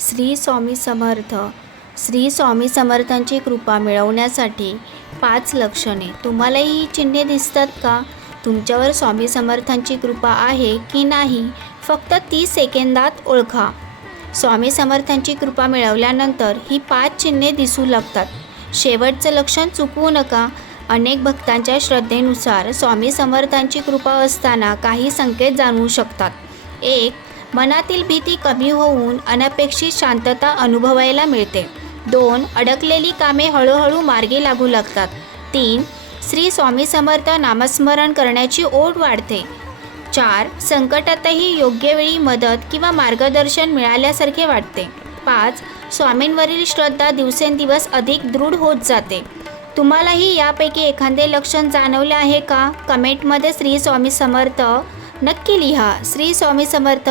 श्री स्वामी समर्थ. श्री स्वामी समर्थांची कृपा मिळवण्यासाठी 5 लक्षणे. तुम्हालाही ही चिन्हे दिसतात का? तुमच्यावर स्वामी समर्थांची कृपा आहे की नाही फक्त 30 सेकंदात ओळखा. स्वामी समर्थांची कृपा मिळवल्यानंतर ही 5 चिन्हे दिसू लागतात. शेवटचं लक्षण चुकवू नका. अनेक भक्तांच्या श्रद्धेनुसार स्वामी समर्थांची कृपा असताना काही संकेत जाणवू शकतात. 1. मनातील भीती कमी होऊन अनपेक्षित शांतता अनुभवायला मिळते. 2. अडकलेली कामे हळूहळू मार्गी लागू लागतात. 3. श्री स्वामी समर्थ नामस्मरण करण्याची ओढ वाढते. 4. संकटातही योग्य वेळी मदत किंवा मार्गदर्शन मिळाल्यासारखे वाटते. 5. स्वामींवरील श्रद्धा दिवसेंदिवस अधिक दृढ होत जाते. तुम्हालाही यापैकी एखादे लक्षण जाणवले आहे का? कमेंटमध्ये श्री स्वामी समर्थ नक्की लिहा. श्री स्वामी समर्थ.